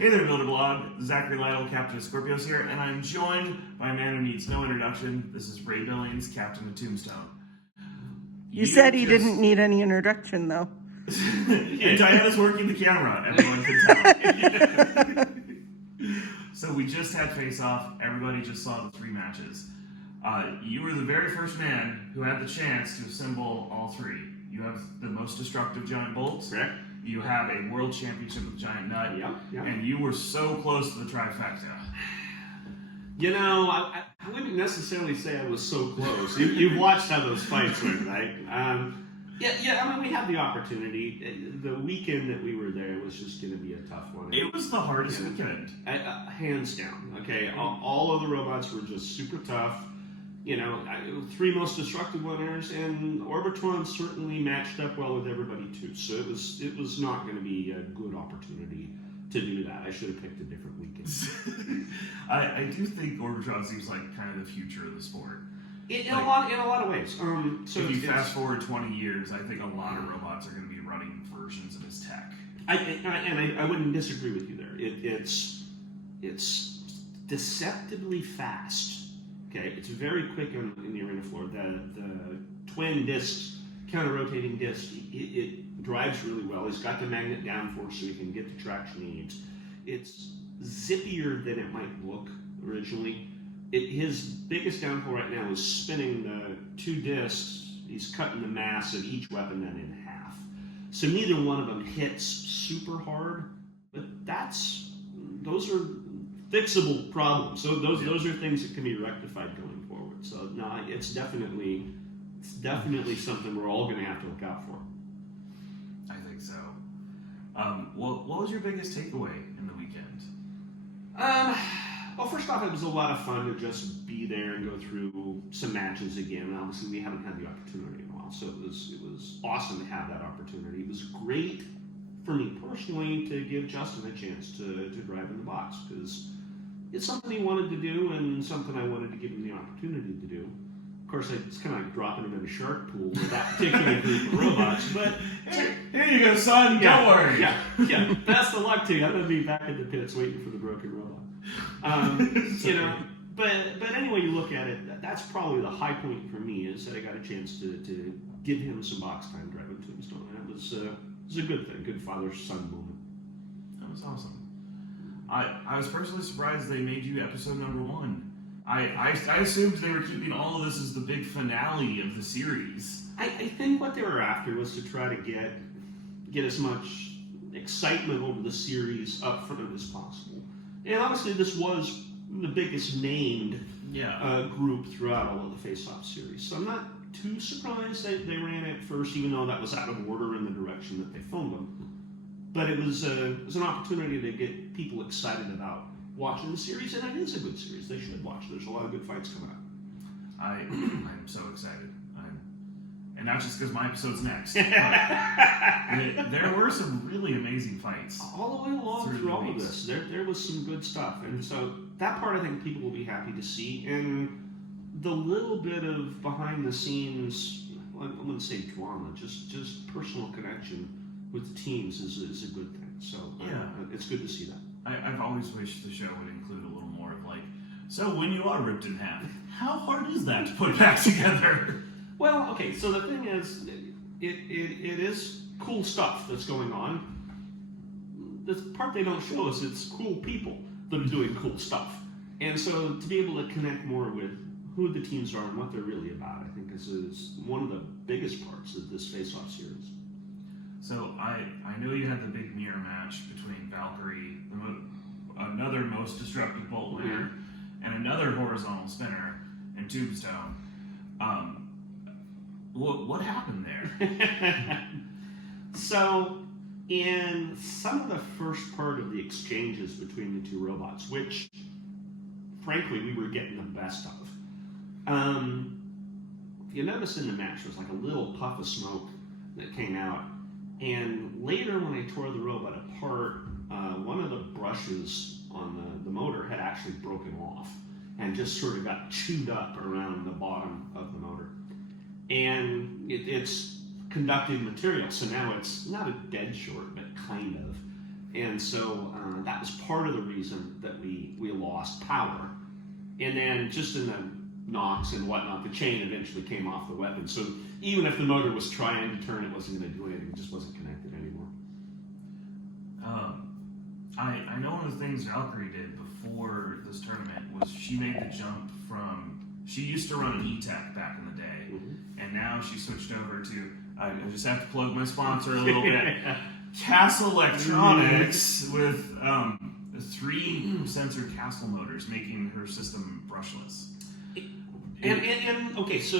Hey there, Builder Blog. Zachary Lytle, Captain of Skorpios here, and I'm joined by a man who needs no introduction. This is Ray Billings, Captain of Tombstone. You said he didn't need any introduction, though. And Diana's working the camera, everyone can tell. So we just had Face-Off. Everybody just saw the 3 matches. You were the very first man who had the chance to assemble all 3. You have the most destructive giant bolts. Correct. You have a world championship with giant nut. Yep. And you were so close to the trifecta. You know, I wouldn't necessarily say I was so close. You've watched how those fights went, right? Yeah. I mean, we had the opportunity. The weekend that we were there was just going to be a tough one. It was the hardest weekend. Hands down. Okay, all of the robots were just super tough. You know, 3 most destructive winners, and Orbitron certainly matched up well with everybody too. So it was not going to be a good opportunity to do that. I should have picked a different weekend. I do think Orbitron seems like kind of the future of the sport. In a lot of ways. So if you fast forward 20 years, I think a lot of robots are going to be running versions of this tech. I wouldn't disagree with you there. It's deceptively fast. Okay, it's very quick in the arena floor. The twin discs, counter-rotating disc, it drives really well. It's got the magnet downforce so you can get the traction he needs. It's zippier than it might look originally. His biggest downfall right now is spinning the 2 discs. He's cutting the mass of each weapon then in half. So neither one of them hits super hard, but those are fixable problems. So those are things that can be rectified going forward. So no, it's definitely something we're all going to have to look out for. I think so. What was your biggest takeaway in the weekend? Well, first off, it was a lot of fun to just be there and go through some matches again. And obviously, we haven't had the opportunity in a while, so it was awesome to have that opportunity. It was great for me personally to give Justin a chance to drive in the box, because it's something he wanted to do and something I wanted to give him the opportunity to do. Of course, it's kind of like dropping him in a shark pool with that particular group of robots. But here you go, son. Don't worry. Yeah. Best of luck to you. I'm gonna be back in the pits waiting for the broken robot. You know, but anyway, you look at it. That's probably the high point for me, is that I got a chance to give him some box time driving Tombstone, and it was a good thing, good father-son moment. That was awesome. I was personally surprised they made you episode number 1. I assumed they were keeping all of this as the big finale of the series. I think what they were after was to try to get as much excitement over the series up front as possible. And obviously this was the biggest named group throughout all of the Face-Off series. So I'm not too surprised that they ran it first, even though that was out of order in the direction that they filmed them. But it was an opportunity to get people excited about watching the series, and it is a good series. They should watch. There's a lot of good fights coming up. I'm so excited. And not just because my episode's next. There were some really amazing fights. All the way along through all of this, there was some good stuff. And so that part I think people will be happy to see. And the little bit of behind the scenes, I wouldn't say drama, just personal connection with the teams is a good thing. So it's good to see that. I've always wished the show would include a little more of like, so when you are ripped in half, how hard is that to put back together? Well, okay, so the thing is, it is cool stuff that's going on. The part they don't show us, it's cool people that are doing cool stuff. And so to be able to connect more with who the teams are and what they're really about, I think is one of the biggest parts of this Face-Off series. So I know you had the big mirror match between Valkyrie, another most destructive bolt winner, and another horizontal spinner, and Tombstone. What happened there? So, in some of the first part of the exchanges between the 2 robots, which, frankly, we were getting the best of, if you notice in the match, there was like a little puff of smoke that came out. And later, when I tore the robot apart, one of the brushes on the motor had actually broken off and just sort of got chewed up around the bottom of the motor. And it's conductive material, so now it's not a dead short, but kind of. And so that was part of the reason that we lost power. And then just in the knocks and whatnot, the chain eventually came off the weapon. So even if the motor was trying to turn, it wasn't going to do anything. It just wasn't connected anymore. I know one of the things Valkyrie did before this tournament was she made the jump from, she used to run an E-Tech back in the day, and now she switched over to, I just have to plug my sponsor a little bit, Castle Electronics with 3 sensor Castle motors, making her system brushless. And okay, so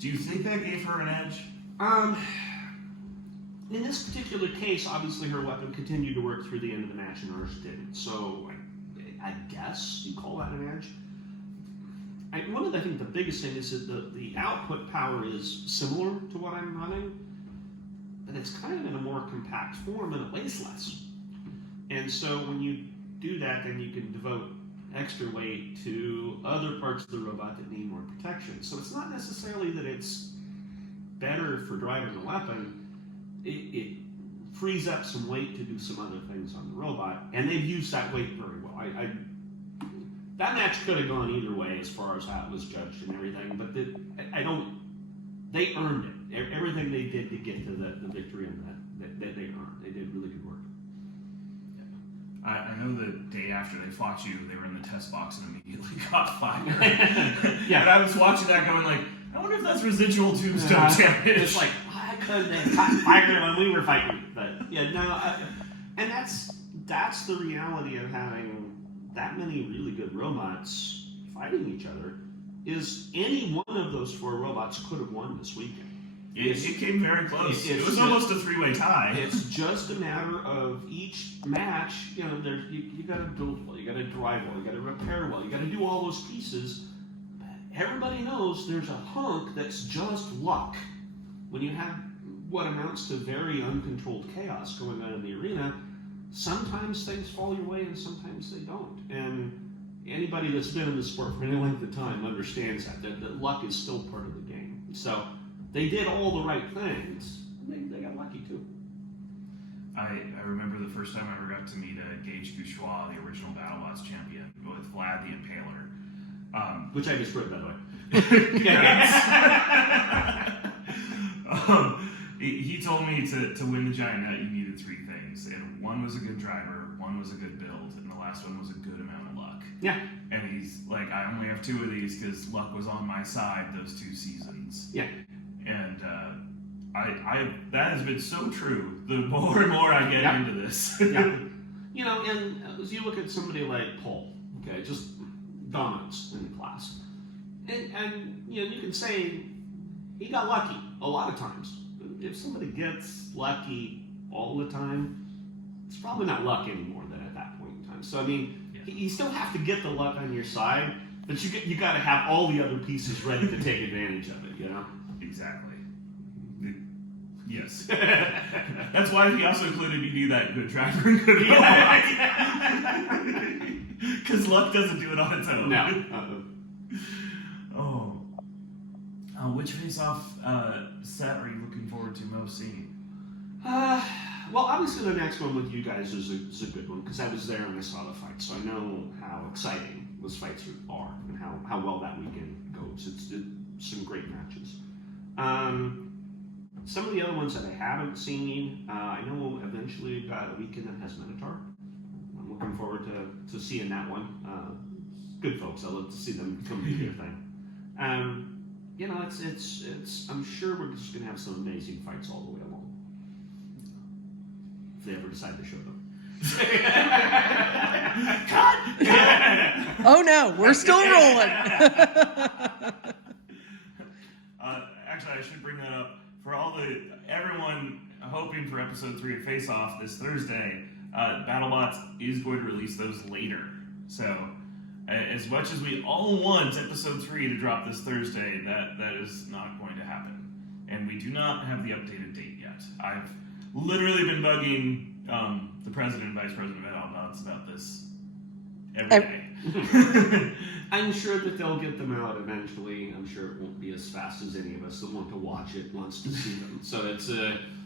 do you think that gave her an edge? In this particular case, obviously her weapon continued to work through the end of the match and ours didn't. So I guess you call that an edge. I think the biggest thing is that the output power is similar to what I'm running, but it's kind of in a more compact form and it weighs less. And so when you do that, then you can devote extra weight to other parts of the robot that need more protection. So it's not necessarily that it's better for driving the weapon. It frees up some weight to do some other things on the robot, and they've used that weight very well. That match could have gone either way as far as how it was judged and everything, but they earned it. Everything they did to get to the victory in that they earned. They did really good work. I know the day after they fought you, they were in the test box and immediately got fired. Yeah, and I was watching that going like, I wonder if that's residual Tombstone damage. It's like, why couldn't they fire when we were fighting? But yeah, no, and that's the reality of having that many really good robots fighting each other. Is any one of those 4 robots could have won this weekend. It came very close. It was almost a 3-way tie. It's just a matter of each match. You know, you got to build well, you got to drive well, you got to repair well, you got to do all those pieces. Everybody knows there's a hunk that's just luck. When you have what amounts to very uncontrolled chaos going on in the arena, sometimes things fall your way and sometimes they don't. And anybody that's been in the sport for any length of time understands that luck is still part of the game. So they did all the right things. They got lucky too. I remember the first time I ever got to meet Gage Gouchois, the original Battlebots champion, with Vlad the Impaler. Which I just read, by the way. He told me to win the giant nut, you needed 3 things. And one was a good driver, one was a good build, and the last one was a good amount of luck. Yeah. And he's like, I only have 2 of these because luck was on my side those 2 seasons. Yeah. And I that has been so true. The more and more I get into this. Yeah. You know, and as you look at somebody like Paul, okay, just dominance in the class. And you know, you can say he got lucky a lot of times. If somebody gets lucky all the time, it's probably not luck anymore then at that point in time. So I mean, you still have to get the luck on your side, but you got to have all the other pieces ready to take advantage of it, you know? Exactly. Yes. That's why he also included you need that good driver and good because luck doesn't do it on its own. No. Which face-off set are you looking forward to most seeing? Well, obviously the next one with you guys is a good one because I was there and I saw the fight, so I know how exciting those fights are and how well that weekend goes. It's some great matches. Some of the other ones that I haven't seen, I know eventually we've got a weekend that has Minotaur. I'm looking forward to seeing that one. Good folks, I love to see them come do their thing. You know, it's. I'm sure we're just gonna have some amazing fights all the way along. If they ever decide to show them. Cut! Oh no, we're still rolling. Actually, I should bring that up for everyone hoping for episode 3 of Face Off this Thursday. BattleBots is going to release those later, so. As much as we all want episode 3 to drop this Thursday, that is not going to happen. And we do not have the updated date yet. I've literally been bugging the president and vice president of Battlebots about this every day. I'm sure that they'll get them out eventually. I'm sure it won't be as fast as any of us that want to watch it wants to see them. So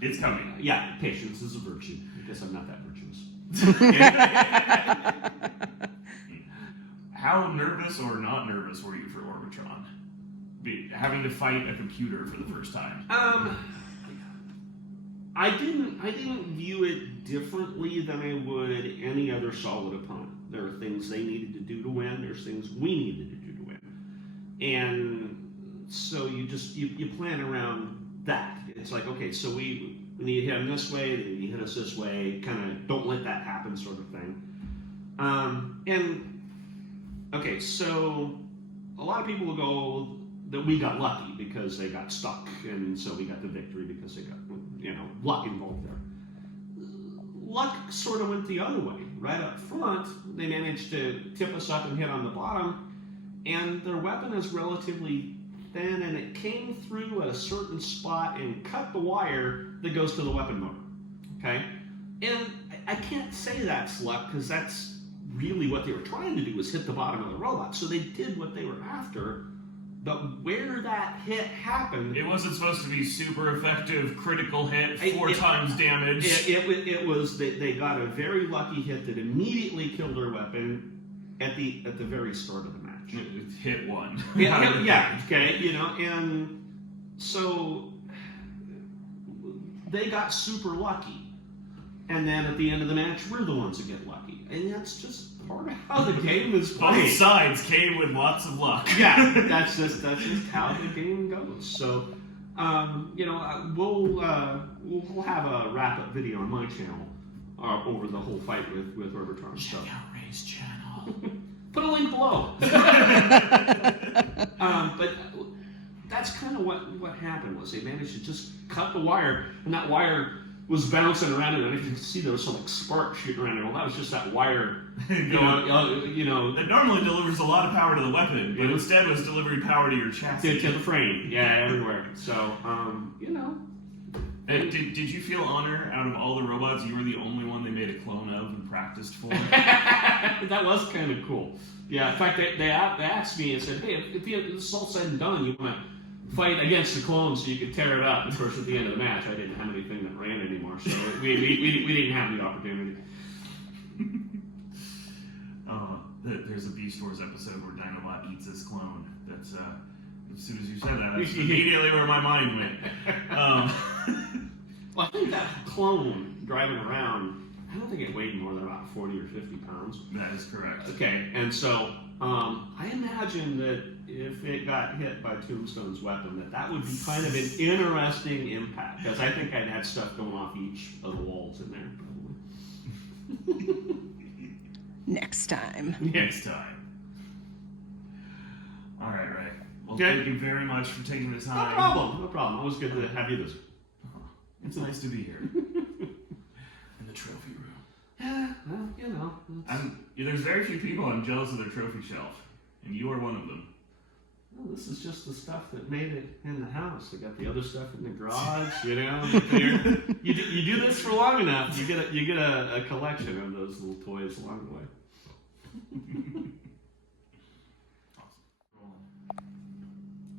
it's coming. Yeah, patience is a virtue. I guess I'm not that virtuous. How nervous or not nervous were you for Orbitron? Having to fight a computer for the first time. I didn't view it differently than I would any other solid opponent. There are things they needed to do to win. There's things we needed to do to win, and so you plan around that. It's like, okay, so we need to hit them this way. They need to hit us this way. Kind of don't let that happen, sort of thing. And okay, so a lot of people will go that we got lucky because they got stuck, and so we got the victory because they got, luck involved there. Luck sort of went the other way. Right up front, they managed to tip us up and hit on the bottom, and their weapon is relatively thin, and it came through at a certain spot and cut the wire that goes to the weapon motor. Okay? And I can't say that's luck, because that's really what they were trying to do, was hit the bottom of the robot. So they did what they were after, but where that hit happened... It wasn't supposed to be super effective, critical hit, 4 times damage. It was, they got a very lucky hit that immediately killed their weapon at the very start of the match. It hit one. Yeah, okay, and so they got super lucky. And then at the end of the match, we're the ones that get lucky. And that's just part of how the game is played. Both sides came with lots of luck. Yeah, that's just how the game goes. So, we'll have a wrap-up video on my channel over the whole fight with Orbitron stuff. Check out Ray's channel. Put a link below. But that's kind of what happened, was they managed to just cut the wire, and that wire was bouncing around, and I could see there was some spark shooting around it. Well, that was just that wire, That normally delivers a lot of power to the weapon, but instead was delivering power to your chassis. to the frame. Yeah, everywhere. So, Did you feel honor out of all the robots? You were the only one they made a clone of and practiced for? That was kind of cool. Yeah, in fact, they asked me and said, hey, if this is all said and done, you want to fight against the clone so you could tear it up. Of course, at the end of the match, I didn't have anything that ran anymore, so we didn't have the opportunity. There's a Beast Wars episode where Dinobot eats his clone. That's as soon as you said that, that's immediately where my mind went. Well, I think that clone driving around, I don't think it weighed more than about 40 or 50 pounds. That is correct. Okay, and so I imagine that if it got hit by Tombstone's weapon, that would be kind of an interesting impact, because I think I'd have stuff going off each of the walls in there, probably. Next time. Next time. All right, Ray. Well, okay. Thank you very much for taking the time. No problem. Always good to have you visit. It's nice to be here. In the trophy room. Yeah, well, there's very few people I'm jealous of their trophy shelf, and you are one of them. Well, this is just the stuff that made it in the house. They got the other stuff in the garage, You do this for long enough, you get a collection of those little toys along the way.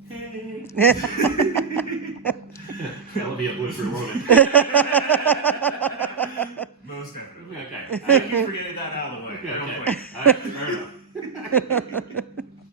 Hey. That'll be a blooper, won't it? Most definitely. Okay. Thank you for getting that out of the way. Okay. Real Okay. quick. All right, fair enough.